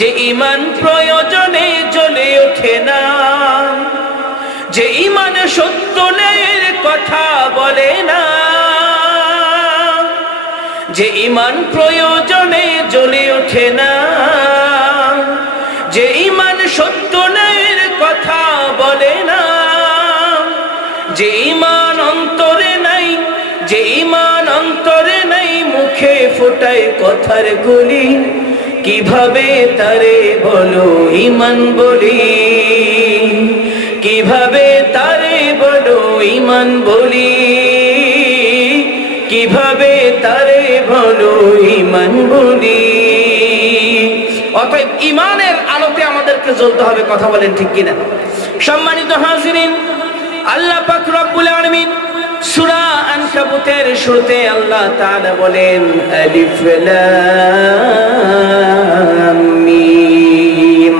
যে ইমান প্রয়োজনে জ্বলে ওঠে না, যে ইমান সত্যনের কথা বলে না, যে ইমান প্রয়োজনে জ্বলে ওঠে না, যে ইমান সত্যনের কথা বলে না, যে ইমান অন্তরে নাই, যে ইমান অন্তরে নাই, মুখে ফোটায় কথার গুলি কীভাবে তারে বলো ইমান বলি? কীভাবে তারে বলো ইমান বলি? কীভাবে তারে বলো ইমান বলি? অতএব ইমানের আলোতে আমাদেরকে জ্বলতে হবে, কথা বলেন ঠিক কিনা? সম্মানিত হাজিরিন, আল্লাহ পাক রব্বুল আলামিন সূরা আনকাবুতের শুরুতে আল্লাহ তাআলা বলেন, আলিফ লাম মিম।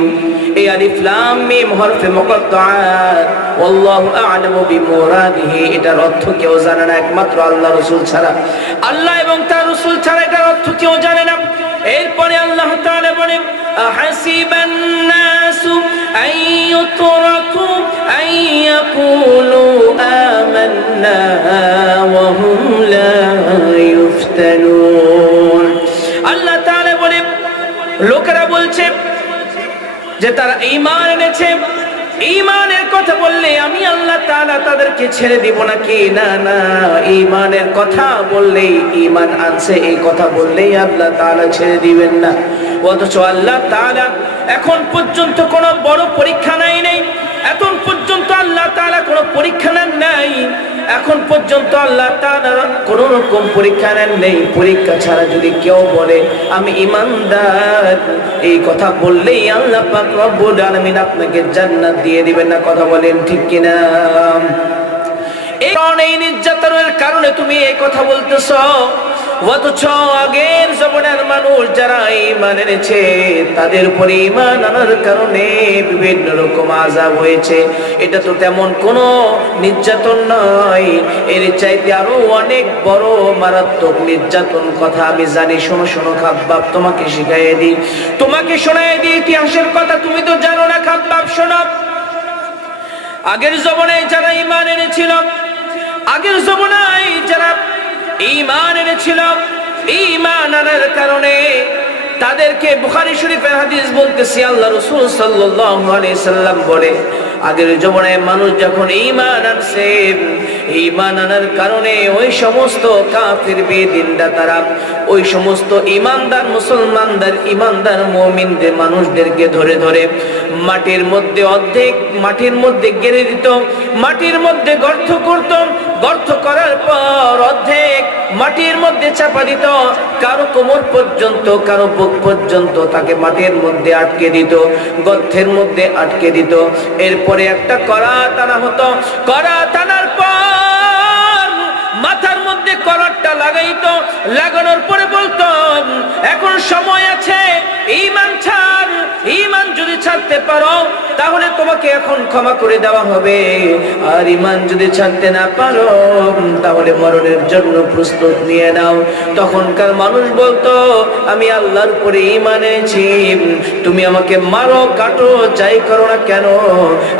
এই আলিফ লাম মিম হরফে মুকাত্তাআত আল্লাহু আ'লামু বিমুরাদিহি। এটার অর্থ কেউ জানে না, একমাত্র আল্লাহ রাসূল ছাড়া। আল্লাহ এবং তার রাসূল ছাড়া এটার অর্থ কেউ জানে না। এরপরে আল্লাহ তাআলা বলেন, আহাসিবান নাসু আন ইউতরাকু আন ইয়াকুলু আমান্না। ইফতানুন আল্লাহ তাআলা বলেন লোকেরা বলছে যে তারা ঈমান এনেছে। ঈমানের কথা বললে আমি আল্লাহ তাআলা তাদেরকে ছেড়ে দিব নাকি? না না, ঈমানের কথা বললেই ঈমান আনছে, এই কথা বললেই আল্লাহ তাআলা ছেড়ে দিবেন না। অথচ আল্লাহ তাআলা এখন পর্যন্ত কোনো বড় পরীক্ষা নাই নেই এখন পর্যন্ত আল্লাহ তাআলা কোনো পরীক্ষা নেন নাই। এখন পর্যন্ত আল্লাহ তারা কোনো রকম পরীক্ষা নেন নেই। পরীক্ষা ছাড়া যদি কেউ বলে, আমি ইমানদার, এই কথা বললেই আল্লাহ পাক আপনাকে জান্নাত দিয়ে দিবেন না। কথা বলেন ঠিক কিনা? এই কারণে এই নির্যাতনের কারণে তুমি এই কথা বলতেছ। অথচ আগের জমানার মানুষ যারা ইমান এনেছে, তাদের উপরে ইমান আনার কারণে বিভিন্ন রকম আজাব হয়েছে। এটা তো তেমন কোনো নির্যাতন নয়। এর চাইতে আরও অনেক বড় মারাত্মক নির্যাতন কথা আমি জানি। শোনো শোনো খাব্বাব, তোমাকে শিখাইয়ে দিই। তোমাকে শোনাই দিই ইতিহাসের কথা। তুমি তো জানো না খাব্বাব, শোনো। আগের জমানায় যারা ইমান এনেছিল, আগের জমানায় যারা ইমান এনেছিল। ইমান আনার কারণে তাদেরকে বুখারি শরীফের হাদিস বলতেছি আল্লাহ রসুল সাল্লাম বলে আগের জমানায় মানুষ যখন ইমান আনছে ইমান আনার কারণে ওই সমস্ত কাফির বেদিনরা তারা, ওই সমস্ত ইমানদার মুসলমানদের ইমানদার মুমিনদের মানুষদেরকে ধরে ধরে মাটির মধ্যে অর্ধেক মাটির মধ্যে গেড়ে দিত, মাটির মধ্যে গর্ত করত, গর্ত করার পর অর্ধেক মাটির মধ্যে চাপা দিত, কারও কোমর পর্যন্ত, কারও বুক পর্যন্ত তাকে মাটির মধ্যে আটকে দিত গর্থের মধ্যে আটকে দিত। এরপরে একটা করা টানা হতো। করা টানার পর মাথার মধ্যে করারটা লাগাইতো, লাগানোর পরে বলতো, এখন সময় আছে ইমান ছাড় ইমান যদি ছাড়তে পারো, তাহলে তোমাকে এখন ক্ষমা করে দেওয়া হবে। আর ইমান যদি ছাড়তে না পারো, তাহলে মরণের জন্য প্রস্তুত নিয়ে নাও। তখনকার মানুষ বলতো, আমি আল্লাহর উপরে ইমান এনেছি, তুমি আমাকে মারো, কাটো, যাই করো না কেন?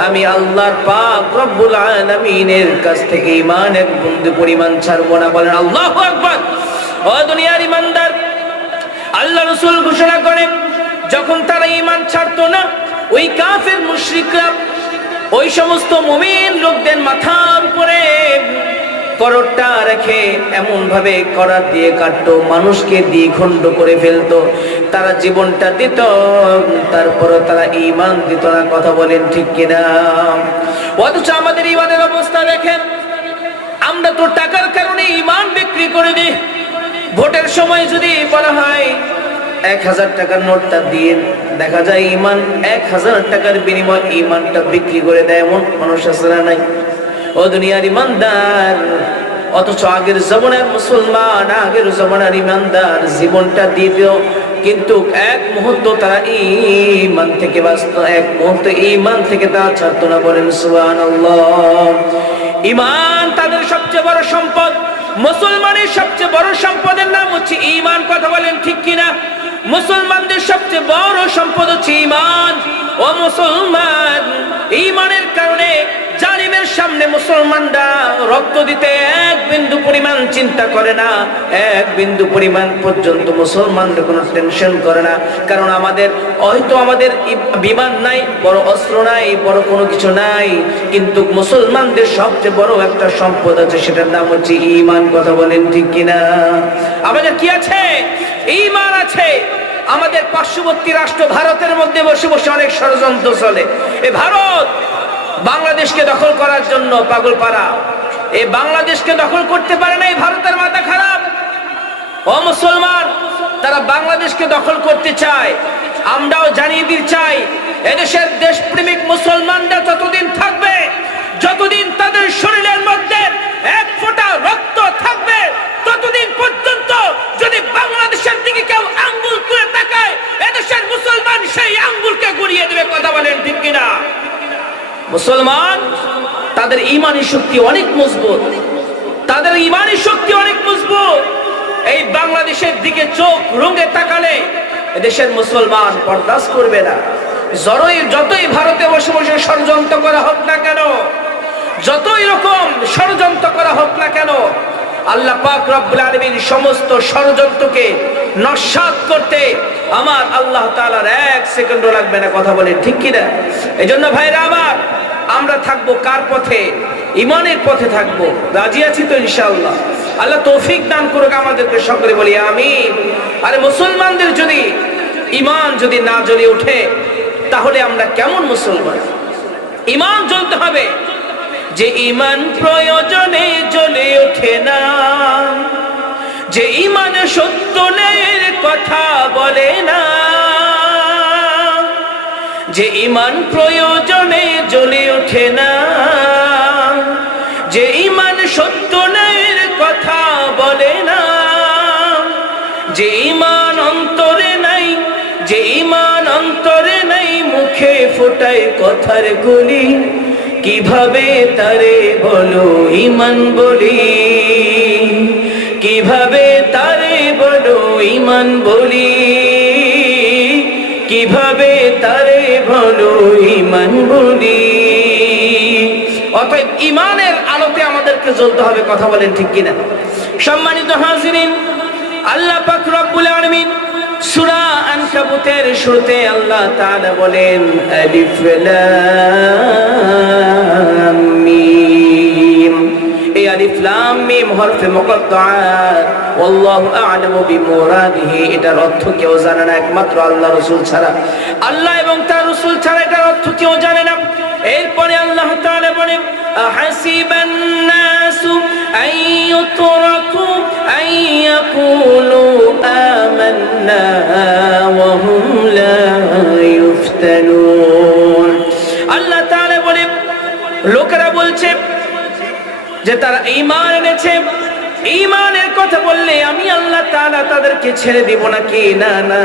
আমি আল্লাহর পাক রব্বুল আলামিনের কাছ থেকে ইমান এক বন্ধু পরিমাণ ছাড়বো না। বলেন, আল্লাহু তারা ছাড়তো না, ওই সমস্ত লোকদের করটা রেখে এমন ভাবে করার দিয়ে কাটতো, মানুষকে দ্বিখণ্ড করে ফেলতো। তারা জীবনটা দিত, তারপরও তারা ইমান দিত না, কথা বলেন ঠিক কিনা। অথচ আমাদের ইমানের অবস্থা দেখেন আমরা তো টাকার কারণে ইমান বিক্রি করে দিই। ভোটের সময় যদি বলা হয়, এক হাজার টাকার নোটটা দিয়ে দেখা যায় ইমান এক হাজার টাকার বিনিময় ইমানটা বিক্রি করে দেয় এমন মানুষ না নাই? ও দুনিয়ার ইমানদার অথচ আগের জমানার মুসলমান, আগের জমানার ইমানদার জীবনটা দিয়ে দিও কিন্তু এক মুহূর্ত তারা ইমান থেকে বাঁচত, এক মুহূর্ত ইমান থেকে তারা ছাড়তো না বলেন সুবহানাল্লাহ। ইমান তাদের সবচেয়ে বড় সম্পদ, মুসলমানের সবচেয়ে বড় সম্পদের নাম হচ্ছে ইমান, কথা বলেন ঠিক কিনা? মুসলমানদের সবচেয়ে বড় সম্পদ হচ্ছে ইমান। ও মুসলমান, ইমানের কারণে সামনে মুসলমানরা রক্ত দিতে এক বিন্দু পরিমাণ চিন্তা করে না। এক বিন্দু পরিমাণ পর্যন্ত মুসলমানরা কোনো টেনশন করে না। কারণ আমাদের, হয়তো আমাদের বিমান নাই, বড় অস্ত্র নাই, বড় কোনো কিছু নাই। কিন্তু মুসলমানদের সবচেয়ে বড় একটা সম্পদ আছে, সেটার নাম হচ্ছে ইমান কথা বলেন ঠিক কিনা? আমাদের কি আছে? ইমান আছে। আমাদের পার্শ্ববর্তী রাষ্ট্র ভারতের মধ্যে বসে বসে অনেক ষড়যন্ত্র চলে। এ ভারত বাংলাদেশকে দখল করার জন্য পাগল পাগলপাড়া। এই বাংলাদেশকে দখল করতে পারে না এই ভারতের মাথা খারাপ। ও মুসলমান, তারা বাংলাদেশকে দখল করতে চায়। আমরাও জানিয়ে দিতে চাই, এদেশের তাদের ইমানি শক্তি অনেক মজবুত। তাদের ইমানি শক্তি অনেক মজবুত। এই বাংলাদেশের দিকে চোখ রঙে তাকালে দেশের মুসলমান বরদাস্ত করবে না। যতই যতই ভারতে বসে বসে ষড়যন্ত্র করা হোক না কেন, যতই রকম ষড়যন্ত্র করা হোক না কেন, আল্লাহ পাক রব্বুল আলামিন সমস্ত ষড়যন্ত্রকে নস্বাত করতে আমার আল্লাহ তাআলার এক সেকেন্ডও লাগবে না কথা বলে, ঠিক কিনা? এই জন্য ভাইরা আমার আমরা থাকব কার পথে? ইমানের পথে থাকব। রাজি আছি তো ইনশাআল্লাহ। আল্লাহ তৌফিক দান করুক আমাদেরকে সকলে বলি আমি আরে মুসলমানদের যদি ইমান যদি না জ্বলে ওঠে, তাহলে আমরা কেমন মুসলমান? ইমান জ্বলতে হবে। যে ইমান প্রয়োজনে জ্বলে ওঠে না। যে ইমান সত্যনের কথা বলে না। যে ইমান প্রয়োজনে জ্বলে ওঠে না। যে ইমান সত্য সত্যনের কথা বলে না। যে ইমান অন্তরে নাই, যে ইমান অন্তরে নাই, মুখে ফোটায় কথার গুলি। কীভাবে তারে বলো ইমান বলি? কীভাবে তারে বলো ইমান বলি? কীভাবে বলো ইমান বলি অতএব ইমানের আলোতে আমাদেরকে চলতে হবে, কথা বলেন ঠিক কিনা? সম্মানিত হাজিরিন, আল্লাহ পাক রব্বুল আলামিন সূরা আনকাবুতের শুরুতে আল্লাহ তাআলা বলেন, আলিফ লাম মিম লাম মিম হরফে মুকাত্তাআত আল্লাহু আ'লামু বিমুরাদিহি। এটার অর্থ কেউ জানে না, একমাত্র আল্লাহ রাসূল ছাড়া। আল্লাহ এবং তার রাসূল ছাড়া এটার অর্থ কেউ জানে না। এরপরে আল্লাহ তাআলা বলেন আহাসিবান নাসু আন ইউতরাকু আন ইয়াকুলু আমান্না ওয়া হুম লা ইফতানুন। আল্লাহ তাআলা বলে, লোকেরা বলছে যে তারা ঈমান এনেছে। ইমানের কথা বললে আমি আল্লাহ তাআলা তাদেরকে ছেড়ে দিব নাকি? না না।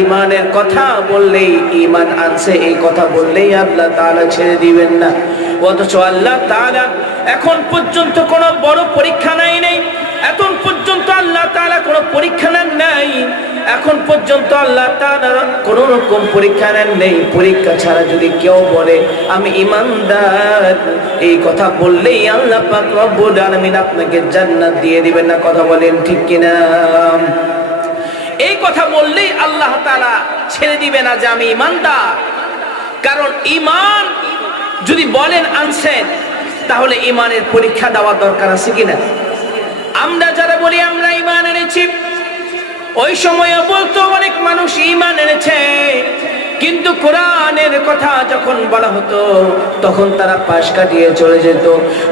ইমানের কথা বললেই ইমান আনছে, এই কথা বললেই আল্লাহ তাআলা ছেড়ে দিবেন না। অথচ আল্লাহ তাআলা এখন পর্যন্ত কোনো বড় পরীক্ষা নাই নেই এখন পর্যন্ত আল্লাহ তাআলা কোনো পরীক্ষা নেন নাই। এখন পর্যন্ত আল্লাহ কোন রকম পরীক্ষা নেন নেই। পরীক্ষা ছাড়া যদি কেউ বলে, আমি ইমানদার এই কথা বললেই আল্লাহ পাক আপনাকে জান্নাত দিয়ে দিবেন না। কথা বলেন ঠিক কিনা? এই কথা বললেই আল্লাহ তাআলা ছেড়ে দিবে না যে আমি ইমানদার কারণ ইমান যদি বলেন, আনছেন, তাহলে ইমানের পরীক্ষা দেওয়ার দরকার আছে কিনা? আমরা যারা বলি, আমরা ইমান এনেছি। ওই সময় বলতো অনেক মানুষ ইমান এনেছে। কিন্তু কোরআনের কথা যখন বলা হতো, তখন তারা পাশ কাটিয়ে চলে যেত।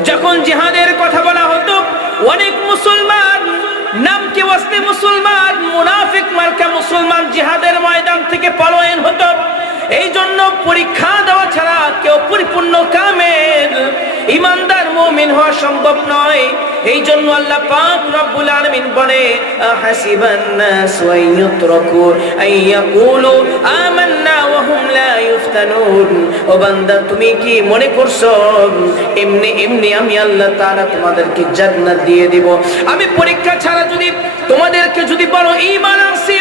যখন জিহাদের কথা বলা হতো, অনেক মুসলমান, নাম কি ওয়াস্তে মুসলমান, মুনাফিক মার্কা মুসলমান জিহাদের ময়দান থেকে পলায়ন হতো। এই জন্য পরীক্ষা দেওয়া ছাড়া কেউ পরিপূর্ণ কামের ইমানদার মুমিন হওয়া সম্ভব নয়। এই জন্য আল্লাহ পাক রব্বুল আলামিন বলে হাসিবান নাস ওয়া ইউতরাকু আই ইয়াকুলু আমান্না ওয়া হুম লা ইফতানুন। ও বান্দা, তুমি কি মনে করছ? এমনি এমনি আমি আল্লাহ তাআলা তোমাদেরকে জান্নাত দিয়ে দিব। আমি পরীক্ষা ছাড়া যদি তোমাদেরকে যদি বলো ঈমান আনছি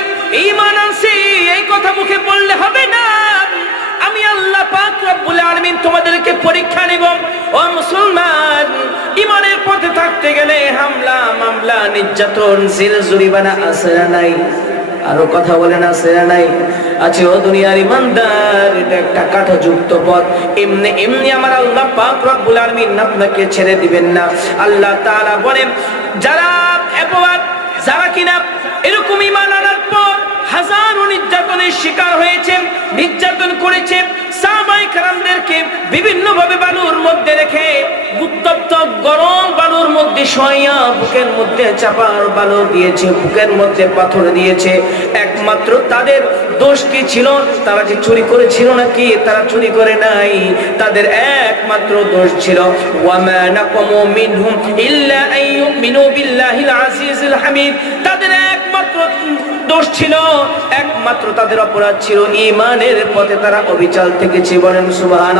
ঈমান আনছি, এই কথা মুখে বললে হবে পাক রব্বুল আলামিন তোমাদেরকে পরীক্ষা নেব। ও মুসলমান ইমানের পথে থাকতে গেলে হামলা, মামলা, নির্যাতন নাই? আরও কথা বলেন নাই? আছে ও দুনিয়ার ইমানদার এটা একটা কাঠাযুক্ত পথ। এমনি এমনি আমার আল্লাহ পাক রব্বুল আলামিন আপনাকে ছেড়ে দিবেন না। আল্লাহ তাআলা বলেন, যারা অপবাদ, যারা কিনা, এরকম ইমান পর হাজারো নির্যাতনের শিকার হয়েছে, নির্যাতন করেছে সাহাবাই কারামদেরকে বিভিন্ন ভাবে বালুর মধ্যে রেখে উত্তপ্ত, গরম বালুর মধ্যে শোয়া বুকের মধ্যে চাপার বালু দিয়েছে, বুকের মধ্যে পাথর দিয়েছে। একমাত্র তাদের দোষ কি ছিল? তারা যে চুরি করেছিল নাকি? তারা চুরি করে নাই। তাদের একমাত্র দোষ ছিল, ওয়ামা নাকামু মিনহুম ইল্লা আইয়ুমিনু বিল্লাহিল আজিজিল হামিদ। তাদের দোষ ছিল। একমাত্র তাদের অপরাধ ছিল ইমানের পথে তারা অবিচাল থেকে বলেন সুবাহান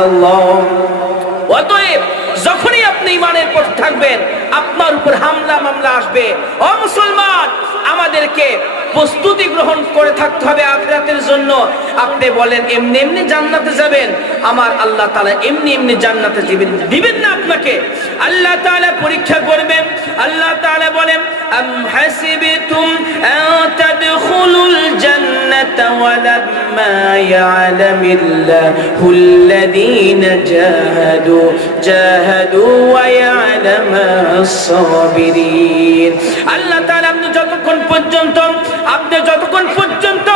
অতএব যখনই আপনি ইমানের পথে থাকবেন, আপনার উপর হামলা মামলা আসবে। অ মুসলমান আমাদেরকে প্রস্তুতি গ্রহণ করে থাকতে হবে আখিরাতের জন্য। আপনি বলেন, এমনি এমনি জান্নাতে যাবেন? আমার আল্লাহ তাআলা এমনি এমনি জান্নাতে দিবেন। দিবেন না আপনাকে। আল্লাহ তাআলা পরীক্ষা করবেন। আল্লাহ তাআলা বলেন, আম হাসিবতুম তাদখুলুল জান্নাতা ওয়ালাম্মা ইয়ালামিল্লাহুল্লাযীনা জাহাদু জাহাদু ওয়া ইয়ালামাস সাবিরিন। আল্লাহ তাআলা আপনি যতক্ষণ পর্যন্ত, আপনি যতক্ষণ পর্যন্ত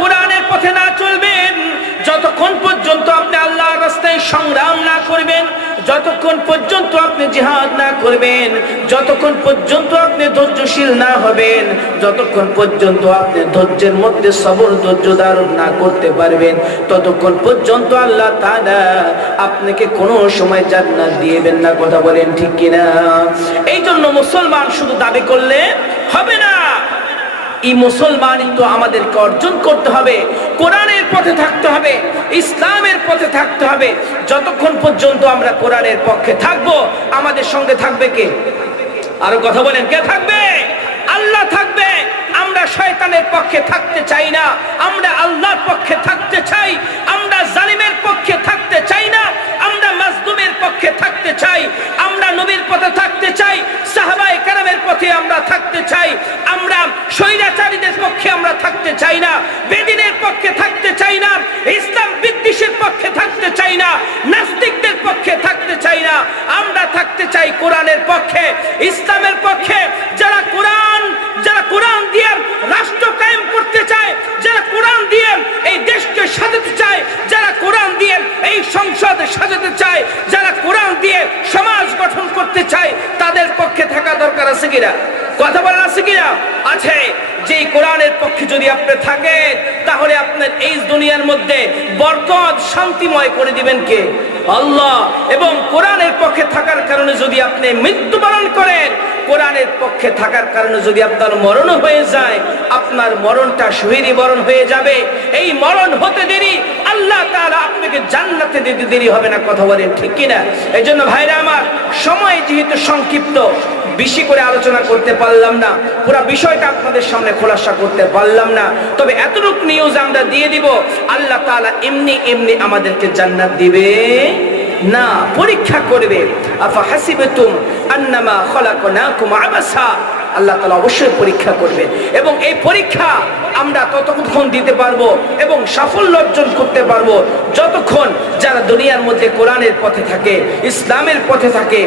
কোরআনের পথে না চলবেন, যতক্ষণ পর্যন্ত আপনি আল্লাহর রাস্তায় সংগ্রাম না করবেন, যতক্ষণ পর্যন্ত আপনি জিহাদ না করবেন, যতক্ষণ পর্যন্ত আপনি ধৈর্যশীল না হবেন, যতক্ষণ পর্যন্ত আপনি ধৈর্যের মধ্যে সবর ধৈর্য ধারণ না করতে পারবেন, ততক্ষণ পর্যন্ত আল্লাহ তাআলা আপনাকে কোনো সময় জান্নাত দিয়েবেন না, কথা বলেন ঠিক কিনা? এই জন্য মুসলমান শুধু দাবি করলে হবে না। এই মুসলমানিত্ব আমাদেরকে অর্জন করতে হবে, কোরআনের পথে থাকতে হবে, ইসলামের পথে থাকতে হবে। যতক্ষণ পর্যন্ত আমরা কোরআনের পক্ষে থাকব, আমাদের সঙ্গে থাকবে কে? আরও কথা বলেন, কে থাকবে? আল্লাহ থাকবে। আমরা শয়তানের পক্ষে থাকতে চাই না, আমরা আল্লাহর পক্ষে থাকতে চাই। পক্ষে থাকতে চাই, আমরা নবীর পথে থাকতে চাই, সাহাবায়ে কেরামের পথে আমরা থাকতে চাই, আমরা স্বৈরাচারীদের পক্ষে আমরা থাকতে চাই না, বেদিনের পক্ষে থাকতে চাই না, ইসলাম বিদ্বেষের পক্ষে থাকতে চাই না, নাস্তিকদের পক্ষে থাকতে চাই না, আমরা থাকতে চাই কোরআনের পক্ষে, ইসলামের পক্ষে, যারা কোরআন যারা কোরআন দিয়ে রাষ্ট্র কায়েম করতে চায়, যারা কোরআন দিয়ে এই দেশকে সাজাতে চায়, যারা কোরআন দিয়ে এই সংসদ সাজাতে চাই দরকার আছে কিনা? কথা বলার আছে কিনা? আছে। যে কোরআনের পক্ষে যদি আপনি থাকেন, তাহলে আপনার এই দুনিয়ার মধ্যে বরকত শান্তিময় করে দিবেন কে? আল্লাহ। এবং কোরআনের পক্ষে থাকার কারণে যদি আপনি মৃত্যুবরণ করেন, কোরআনের পক্ষে থাকার কারণে যদি আপনার মরণ হয়ে যায়, আপনার মরণটা শহীদি মরণ হয়ে যাবে। এই মরণ হতে দেরি, আল্লাহ তাআলা আপনাকে জান্নাতে দিতে দেরি হবে না, কথা বলেন ঠিক কিনা? এই জন্য ভাইরা আমার, সময় যেহেতু সংক্ষিপ্ত বেশি করে আলোচনা করতে পারলাম না। পুরো বিষয়টা আপনাদের সামনে খোলাসা করতে পারলাম না। তবে এতটুকু নিউজ আমরা দিয়ে দিব, আল্লাহ তাআলা এমনি এমনি আমাদেরকে জান্নাত দিবে না, পরীক্ষা করবে। আফা হাসিবেতুম আন্নামা খলাকনাকুম আবাসা। আল্লাহ তালা অবশ্যই পরীক্ষা করবে এবং এই পরীক্ষা আমরা ততক্ষণ দিতে পারব এবং সাফল্য অর্জন করতে পারব। যতক্ষণ যারা দুনিয়ার মধ্যে কোরআনের পথে থাকে, ইসলামের পথে থাকে